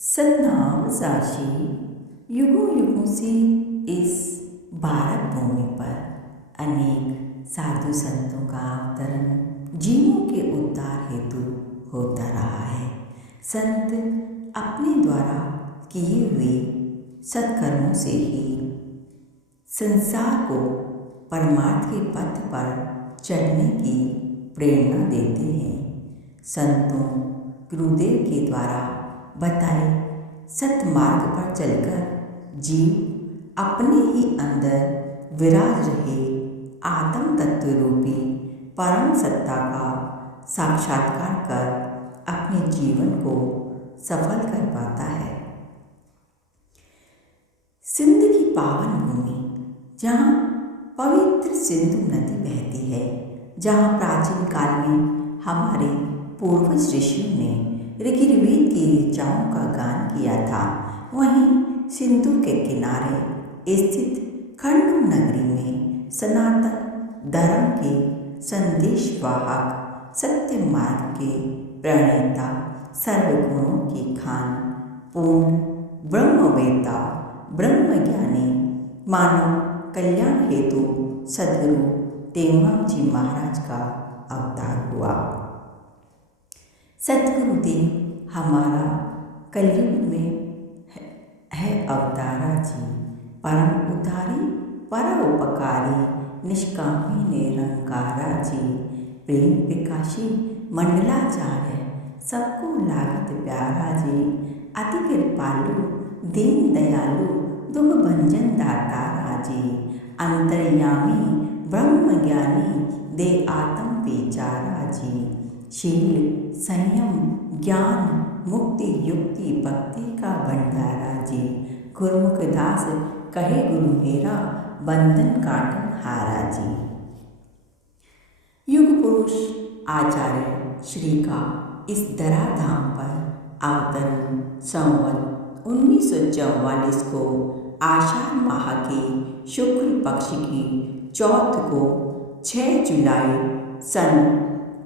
सतनाम साक्षी युगों युगों से इस भारत भूमि पर अनेक साधु संतों का अवतरण जीवों के उद्धार हेतु होता रहा है। संत अपने द्वारा किए हुए सत्कर्मों से ही संसार को परमार्थ के पथ पर चलने की प्रेरणा देते हैं। संतों गुरुदेव के द्वारा बताए सतमार्ग पर चलकर जीव अपने ही अंदर विराज रहे आत्म तत्व रूपी परम सत्ता का साक्षात्कार कर अपने जीवन को सफल कर पाता है। सिंध की पावन भूमि, जहाँ पवित्र सिंधु नदी बहती है, जहाँ प्राचीन काल में हमारे पूर्वज ऋषियों ने ऋग्वेद की ऋचाओं का गान किया था, वहीं सिंधु के किनारे स्थित खंडू नगरी में सनातन धर्म के संदेशवाहक सत्य मार्ग के प्रणेता सर्वगुणों की खान पूर्ण ब्रह्मवेत्ता ब्रह्मज्ञानी मानव कल्याण हेतु सद्गुरु टेमराम जी महाराज का अवतार हुआ। सतगुरुदेव हमारा कलयुग में है अवतारा जी, परम उदारी परोपकारी निष्कामी निरंकारा जी, प्रेम विकासी मंडलाचार्य सबको लागत प्यारा जी, अति कृपालु दीन दयालु दुख भंजन दातारा जी, अंतर्यामी ब्रह्मज्ञानी दे आत्म विचारा जी, शील संयम ज्ञान मुक्ति युक्ति भक्ति का भंडारा जी, गुरुमुख दास कहे गुरु मेरा बंधन काटन हारा जी। युग पुरुष आचार्य श्री का इस धराधाम पर अवतरण संवत 1944 को आषाढ़ माह की शुक्ल पक्ष की चौथ को 6 जुलाई सन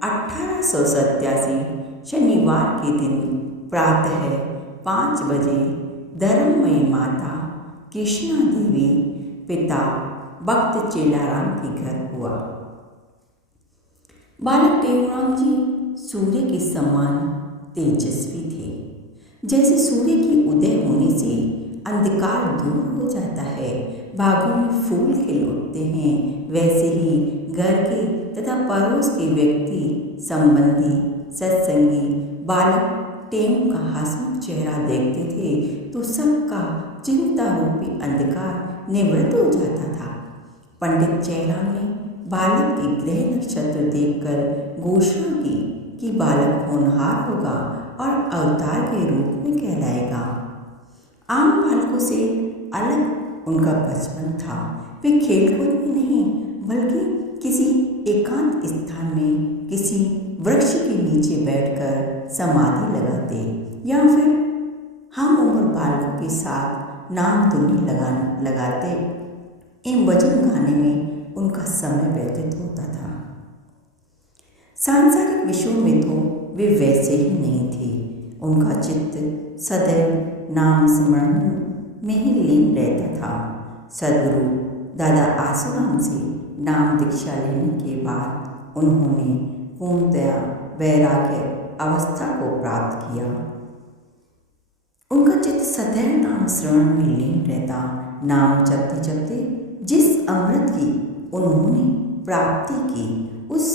1887 शनिवार के दिन प्रातः 5 बजे धर्ममयी माता कृष्णा देवी पिता भक्त चेलाराम के घर हुआ। बालक टेमराम जी सूर्य के समान तेजस्वी थे। जैसे सूर्य के उदय होने से अंधकार दूर हो जाता है, बागों में फूल खिल उठते हैं, वैसे ही घर के तथा पड़ोस के व्यक्ति संबंधी सत्संगी बालक टेम का हंसमुख चेहरा देखते थे तो सबका चिंता रूपी अंधकार निवृत्त हो जाता था। पंडित जयराम ने बालक के ग्रह नक्षत्र देखकर घोषणा की कि बालक होनहार होगा और अवतार के रूप में कहलाएगा। आम बालकों से अलग उनका बचपन था। वे खेलकूद में नहीं बल्कि किसी एकांत स्थान में किसी वृक्ष के नीचे बैठकर समाधि लगाते या फिर हम उम्र बालकों के साथ नाम धुनी लगाते इन भजन गाने में उनका समय व्यतीत होता था। सांसारिक विषयों में तो वे वैसे ही नहीं थे। उनका चित्त सदैव नाम स्मरण में ही लीन रहता था। सद्गुरु दादा आसुराम से नाम दीक्षा लेने के बाद उन्होंने पूर्णतया वैराग्य अवस्था को प्राप्त किया। उनका चित्त सदैव नाम श्रवण में लीन रहता। नाम जपते जपते जिस अमृत की उन्होंने प्राप्ति की, उस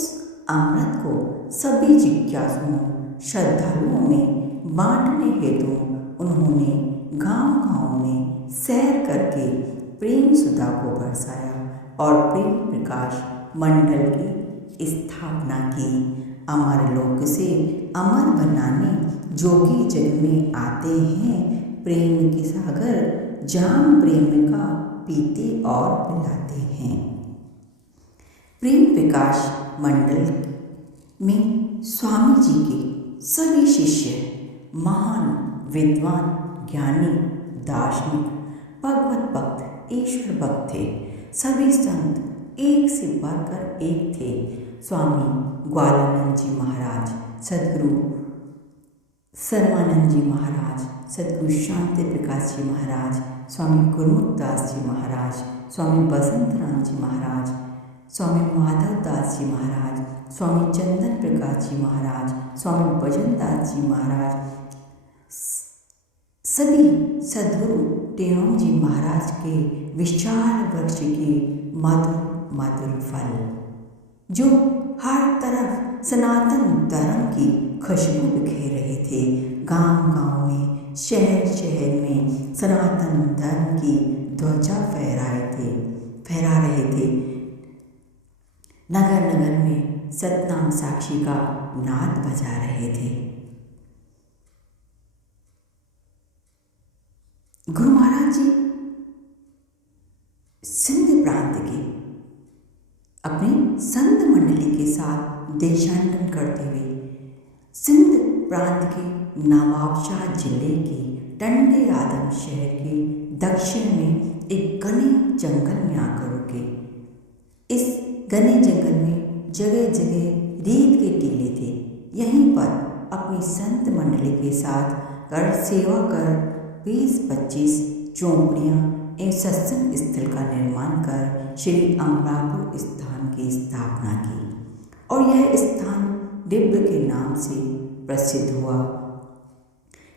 अमृत को सभी जिज्ञासुओं श्रद्धालुओं में बांटने हेतु उन्होंने गांव-गांव में सैर करके प्रेम सुधा को बरसाया और प्रेम प्रकाश मंडल की स्थापना की। अमर लोक से अमर बनाने जोगी जग में आते हैं, प्रेम के सागर जाम प्रेम का पीते और पिलाते हैं। प्रेम प्रकाश मंडल में स्वामी जी के सभी शिष्य महान विद्वान ज्ञानी दार्शनिक भगवत भक्त ईश्वर भक्त थे। सभी संत एक से बढ़कर एक थे। स्वामी ग्वालानंद जी महाराज, सद्गुरु सर्वानंद जी महाराज, सद्गुरु शांति प्रकाश जी महाराज, स्वामी गुरुमुख दास जी महाराज, स्वामी बसंत राम जी महाराज, स्वामी माधव दास जी महाराज, स्वामी चंदन प्रकाश जी महाराज, स्वामी भजन दास जी महाराज, सभी सद्गुरु टेओम जी महाराज के विशाल वृक्ष के मधुर मधुर फल, जो हर तरफ सनातन धर्म की खुशबू बिखेर रहे थे। गांव गांव में, शहर शहर में सनातन धर्म की ध्वजा फहरा रहे थे। नगर नगर में सतनाम साक्षी का नाद बजा रहे थे। गुरु महाराज जी सिंध प्रांत के अपनी संत मंडली के साथ देशांतरण करते हुए सिंध प्रांत के नवाबशाह जिले के टंडे आदम शहर के दक्षिण में एक घने जंगल में आकर रुके। इस घने जंगल में जगह जगह रेत के टीले थे। यहीं पर अपनी संत मंडली के साथ कर सेवा कर 20-25 झोंपड़ियाँ एवं सत्संग स्थल का निर्माण कर श्री अमरापुर स्थान की स्थापना की और यह स्थान डिब्ब के नाम से प्रसिद्ध हुआ।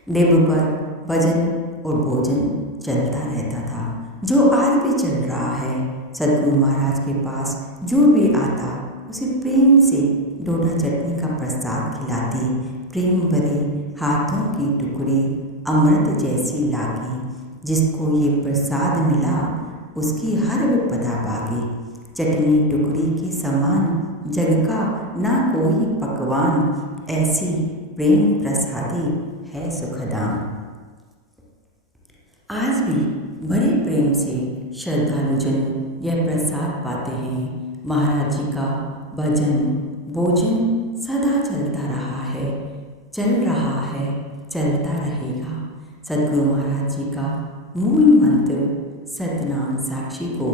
डिब्ब पर भजन और भोजन चलता रहता था, जो आज भी चल रहा है। सद्गुरु महाराज के पास जो भी आता उसे प्रेम से डोडा चटनी का प्रसाद खिलाती, प्रेम भरे हाथों की टुकड़ी अमृत जैसी लागी। जिसको ये प्रसाद मिला उसकी हर विपदा भागी। चटनी टुकड़ी के समान जग का ना कोई पकवान, ऐसी प्रेम प्रसादी है सुखदाम। आज भी बड़े प्रेम से श्रद्धालुजन यह प्रसाद पाते हैं। महाराज जी का भजन भोजन सदा चलता रहा है, चल रहा है, चलता रहेगा। सद्गुरु महाराज जी का मूल मंत्र सतनाम साक्षी को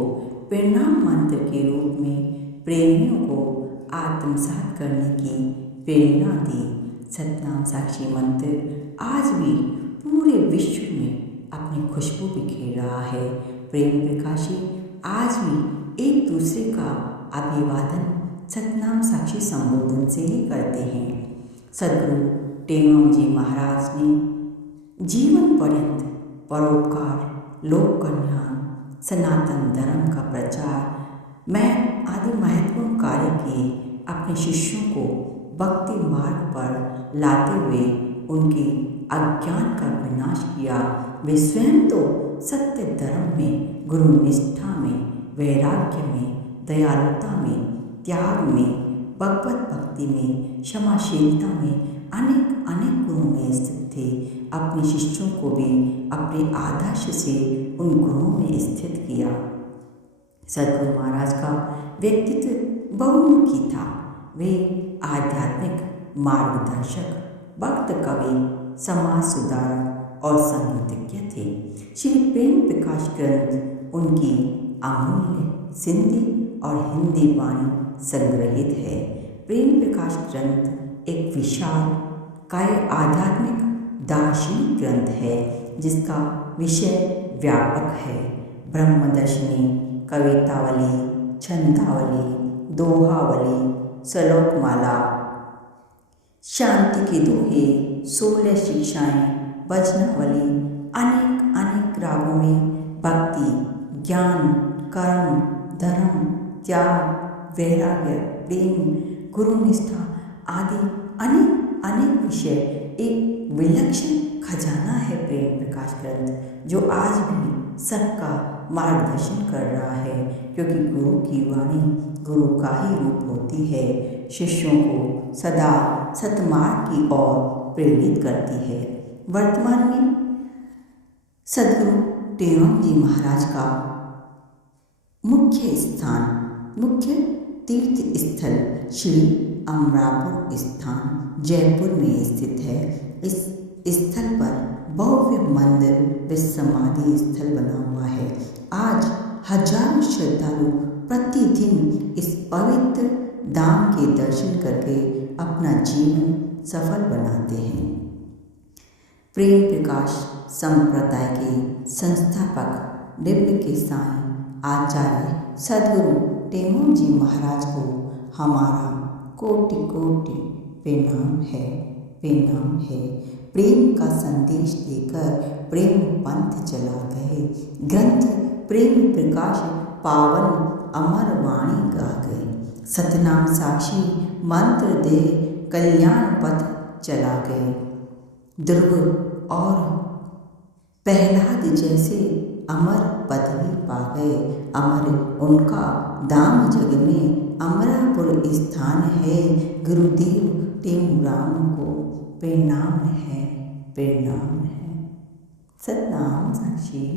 परिणाम मंत्र के रूप में प्रेमियों को आत्मसात करने की प्रेरणा दी। सतनाम साक्षी मंत्र आज भी पूरे विश्व में अपनी खुशबू बिखेर रहा है। प्रेम प्रकाशी आज भी एक दूसरे का अभिवादन सतनाम साक्षी संबोधन से ही करते हैं। सद्गुरु टेओम जी महाराज ने जीवन पर्यंत परोपकार, लोक कल्याण, सनातन धर्म का प्रचार में आदि महत्वपूर्ण कार्य किए। अपने शिष्यों को भक्ति मार्ग पर लाते हुए उनके अज्ञान का विनाश किया। वे स्वयं तो सत्य धर्म में, गुरु निष्ठा में, वैराग्य में, दयालुता में, त्याग में, भगवत भक्ति में, क्षमाशीलता में अनेक अनेक गुणों में स्थित थे। अपने शिष्यों को भी अपने आदर्श से उन गुणों में स्थित किया। सद्गुरु महाराज का व्यक्तित्व बहुमुखी था। वे आध्यात्मिक मार्गदर्शक, भक्त कवि, समाज सुधारक और संगीतज्ञ थे। श्री प्रेम प्रकाश ग्रंथ उनकी अमूल्य सिंधी और हिंदी वाणी संग्रहित है। प्रेम प्रकाश ग्रंथ एक विशाल काय आध्यात्मिक दार्शनिक ग्रंथ है, जिसका विषय व्यापक है। ब्रह्मदर्शनी, कवितावली, छंदावली, दोहावली, श्लोकमाला, शांति के दोहे, 16 शिक्षाएं, भजनावली, अनेक अनेक रागों में भक्ति, ज्ञान, कर्म, धर्म, त्याग, वैराग्य, प्रेम, गुरुनिष्ठा आदि अनेक अनेक विषय एक विलक्षण खजाना है। प्रेम प्रकाश ग्रंथ जो आज भी सबका मार्गदर्शन कर रहा है, क्योंकि गुरु की वाणी गुरु का ही रूप होती है। शिष्यों को सदा सतमार्ग की ओर प्रेरित करती है। वर्तमान में सद्गुरु टेओम जी महाराज का मुख्य तीर्थ स्थल श्री अमरापुर स्थान जयपुर में स्थित है। इस स्थल पर भव्य मंदिर व समाधि स्थल बना हुआ है। आज हजारों श्रद्धालु प्रतिदिन इस पवित्र धाम के दर्शन करके अपना जीवन सफल बनाते हैं। प्रेम प्रकाश संप्रदाय के संस्थापक दिव्य के साईं आचार्य सद्गुरु टेमो जी महाराज को हमारा कोटि कोटि प्रणाम है। प्रेम का संदेश देकर प्रेम पंथ चला गए, ग्रंथ प्रेम प्रकाश पावन अमर वाणी गा गए, सतनाम साक्षी मंत्र दे कल्याण पथ चला गए। ध्रुव और प्रहलाद जैसे अमर पदवी पा गए, अमर उनका दाम जग में अमरापुर स्थान है। गुरुदेव टेमूराम को प्रणाम है। सतनाम साक्षी।